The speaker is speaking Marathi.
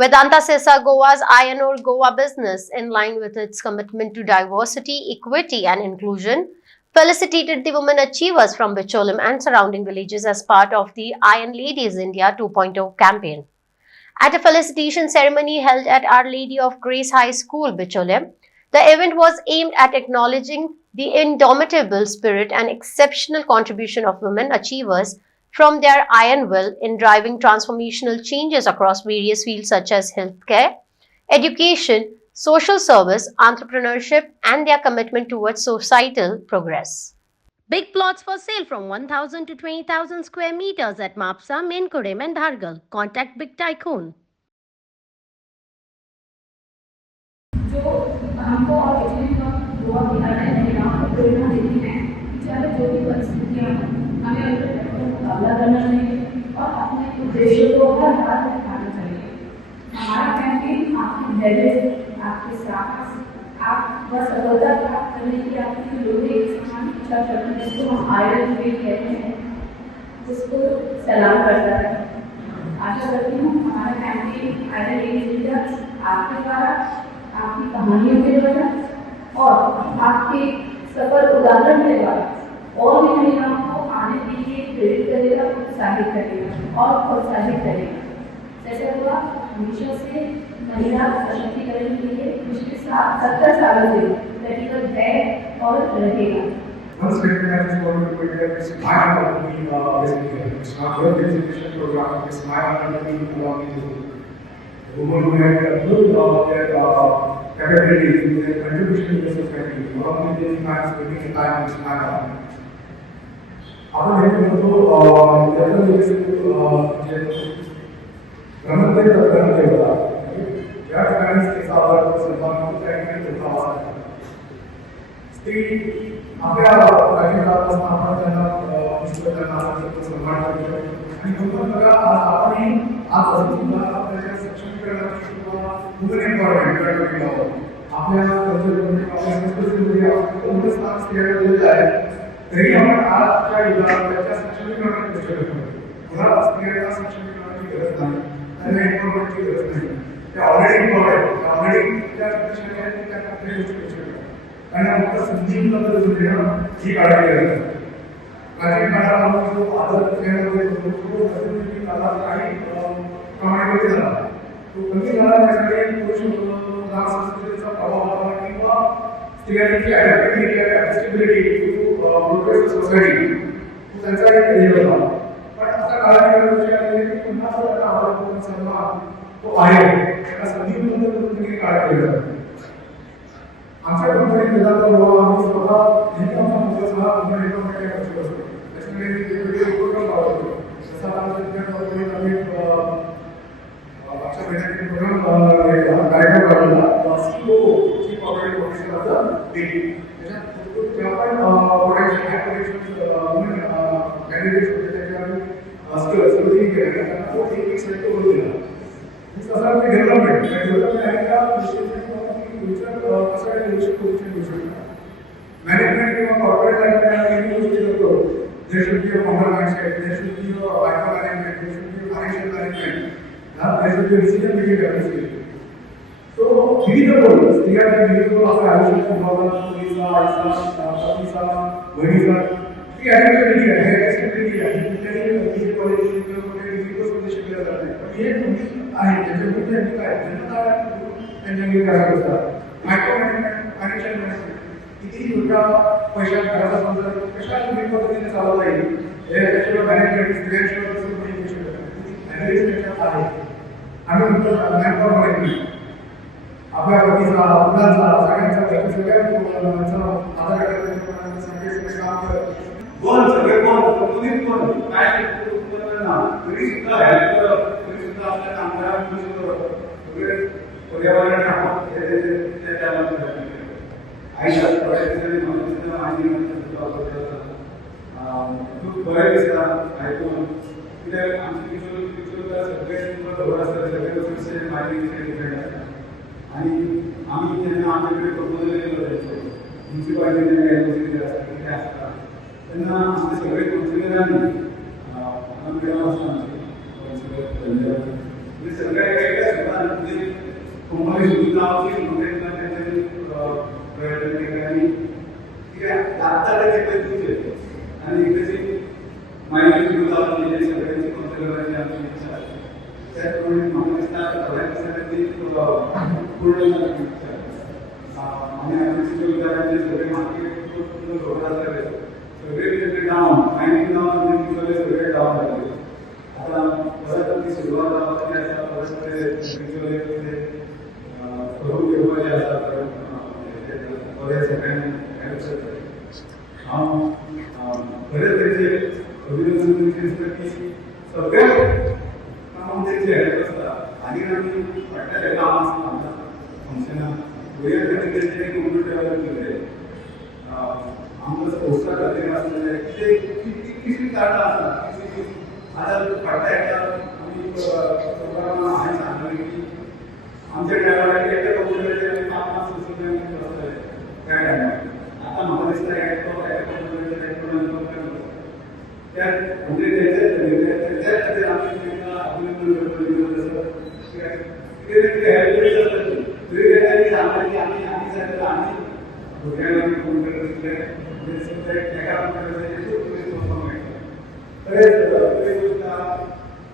Vedanta Sesa Goa's Iron Ore Goa business, in line with its commitment to diversity, equity, and inclusion, felicitated the women achievers from Bicholim and surrounding villages as part of the Iron Ladies India 2.0 campaign. At a felicitation ceremony held at Our Lady of Grace High School, Bicholim, the event was aimed at acknowledging the indomitable spirit and exceptional contribution of women achievers from their iron will in driving transformational changes across various fields such as healthcare, education, social service, entrepreneurship, and their commitment towards societal progress. Big plots for sale from 1,000 to 20,000 square meters at Mapsa, Menkudim, and Dhargal. Contact Big Tycoon. जो हमको और पिछले गोवा बिहार में महिलाओं को प्रेरणा देती हैं कि चाहे जो भी परिस्थितियाँ हमें उनका मुकाबला करना चाहिए और अपने उद्देश्यों को हर हाल में दिखाना चाहिए। हमारा कैंपेन आपकी धैर्य से, आपके साहस, आप वह सफलता प्राप्त करने की आपकी लोहे के समान इच्छा शक्ति जिसको हम आयरन वेट कहते हैं, उसको सलाम करता है। आशा करती हूँ हमारा कैंपेन आयरन लेडीज इंडिया आपके द्वारा, आपकी कहानियों के द्वारा और आपके सफल उदाहरण के द्वारा और भी महिलाओं को आने के लिए प्रेरित करेगा, उत्साहित करेगा और प्रोत्साहित करेगा। जैसे हुआ हमेशा से महिला सशक्तिकरण के लिए पिछले 70 सालों से प्रतिबद्ध है और रहेगा। One statement I just want to put here is my honor to be here. It's not your designation program, it's my honor to be belonging to the women who have proved their capabilities, their contribution to the society. One of the times spending time is my honor. आपण हे म्हणतो त्याचा जे ब्रह्मदेव होता या ठिकाणी त्याचा आधार सन्मान होता स्त्री आपल्या राजकारणात आपण त्यांना विश्व करण्यासाठी सन्मान करतो आणि म्हणून बघा आपण आज सुद्धा आपल्या सक्षमीकरणाची किंवा वुमन एम्पॉवरमेंट केलं आपल्या आपल्या संस्कृतीमध्ये आपण स्थान स्त्रियांना दिलेलं आहे तरी आपण आजच्या युगात त्याच्या सक्षमीकरणाची गरज करतो पुन्हा स्त्रियांना सक्षमीकरणाची गरज नाही त्यांना एम्पॉवरमेंटची गरज नाही त्या ऑलरेडी एम्पॉवर्ड आहेत ऑलरेडी त्या प्रशिक्षण आहेत त्या कुठल्याही गोष्टी करू शकतात त्यांना फक्त संधी उपलब्ध देणं ही काळजी गरज आहे प्राचीन काळात जो आदर केंद्रामध्ये तो अजूनही काळात काही प्रमाणे झाला तो कमी झाला त्यासाठी पुरुष संस्कृतीचा प्रभाव होता किंवा स्त्रियांची ॲडॅप्टिबिलिटी ॲडजस्टेबिलिटी प्रोग्रेसिव्ह सोसायटी त्यांचा एक ध्येय होता पण आता काळाची आलेली की पुन्हा स्वतःला आवडतो सन्मान तो आहे त्याला संधी उपलब्ध करून त्यांनी काळ केला आमच्या कंपनीत वेदांत गोवा आम्ही स्वतः नेहमी आमचा फोकस हा वुमन एम्पॉवरमेंटच्या गोष्टी असतो त्याच्यामुळे वेगवेगळे उपक्रम राबवतो जसं आता कंपनीत आम्ही मागच्या महिन्यात प्रोग्राम कार्यक्रम राबवला chief operating officer of the day त्याच्यात आपण production hi production woman candidates होते त्याच्यावर स्किल्स केलं तो एक सेट करून दिला तसा ते डेव्हलपमेंट आहे का फ्युचर कसं काय देऊ शकतो मॅनेजमेंट किंवा कॉर्पोरेट लाईफमध्ये आम्ही गोष्टी करतो जे शुड बी फाउंडर माइंडसेट जे शुड बी मायक्रो मॅनेजमेंट जे शुड बी फायनान्शियल मॅनेजमेंट जे should be decision making capacity तो विविध रोल स्त्रियांच्या विविध रोल आपल्या आयुष्यात संभावना मुलीचा आईचा पतीचा बहिणीचा ती ॲडॅप्टेबिलिटी आहे ॲक्सेसिबिलिटी आहे कुठल्याही कॉलेज किंवा कुठल्याही डिग्रीमध्ये शिकल्या जात नाही पण हे तुम्ही आहे त्याच्यामध्ये त्यांनी काय जनता त्यांच्याकडे करायला असतात मायक्रो मॅनेजमेंट फायनान्शियल मॅनेजमेंट किती मोठा पैशात घराचा संदर्भ कशा पद्धतीने चालवता येईल त्याच्याशिवाय मॅनेजमेंट स्त्रियांशिवाय कसं कोणी घेऊ शकत मॅनेजमेंट आहे आम्ही म्हणतो मॅनपॉवर मॅनेजमेंट आपल्या पतीचा मुलांचा सगळ्यांचा सगळ्या आधार कार्ड सगळे काम करत कोण सगळे कोण तुम्ही कोण काय तरी सुद्धा तरी सुद्धा आपल्या कामगारांनी सगळे पर्यावरण आयुष्यात माहिती खूप बऱ्याच ऐकून तिथे आमची सगळे धोरण असतात सगळे माहिती आणि आम्ही त्यांना आमच्याकडे प्रपोजल करायचो म्युन्सिपालिटीने काय असतात त्यांना आमचे सगळे कौन्सिलरांनी सगळ्या सगळ्या मुंबई सुविधाची नोंदणी करण्यासाठी प्रयत्न केले आणि दाताला तिकडे दूध येते आणि इकडे माहिती सुविधा सगळ्यांची kontrolची आमची इच्छा आहे. त्याप्रमाणे महाराष्ट्रात सगळ्यांसाठी पूर्ण झाली इच्छा आहे. आणि आमची सुविधांचे सगळे मार्केट जोडला झाले सगळे डाऊन माहिती डाऊन सगळे डाऊन झाले. आता परत ती सुरुवात लावायची असा परत प्रभू देवाचे असतात बऱ्याच सगळ्यांनी बरेच त्यांचे अभिनंदन की सगळ्या काम त्यांचे हेल्प असतात आणि आम्ही वाटतं काम असतं आमच्या फंक्शनात वैयक्तिक त्यांचे कम्प्युटर डेव्हलप केले आमचं संस्था करते असलेले ते किती काढला असतात आता फाटा येतात आम्ही प्रोग्राम आहे सांगणार की आमच्या ड्रायव्हरला एका कम्प्युटरचे काम सुचवण्यात काय करणार आता महाराष्ट्र त्यात म्हणजे त्याच्यात आम्ही अभिनंदन करतो आम्ही आम्ही